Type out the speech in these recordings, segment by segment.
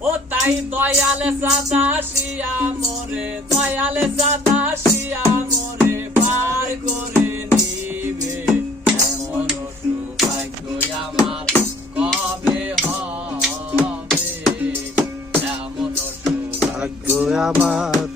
ও তাই দয়ালে সাদা শিয়া মরে, দয়ালে সাদা শিয়া মরে, পার করে নিবে এমন সৌভাগ্য আমার। কবে হবে? এমন ভাগ্য আমার।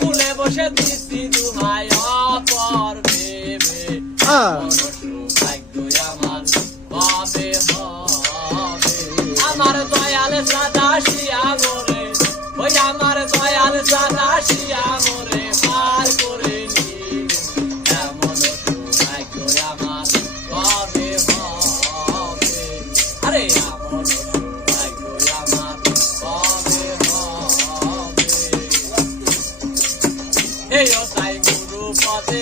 বসে দিছি দুহাই অপর ভেবে। তাই গুরু পদে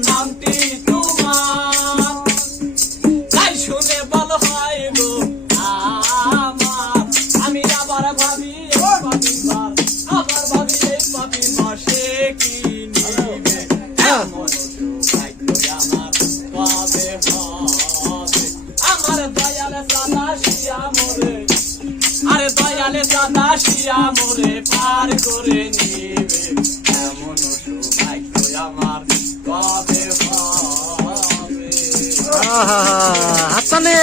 জানা শিয়া মোরে পার করে নিবে। এমন সৌভাগ্য আমার কবে হবে? আহা হাসানে!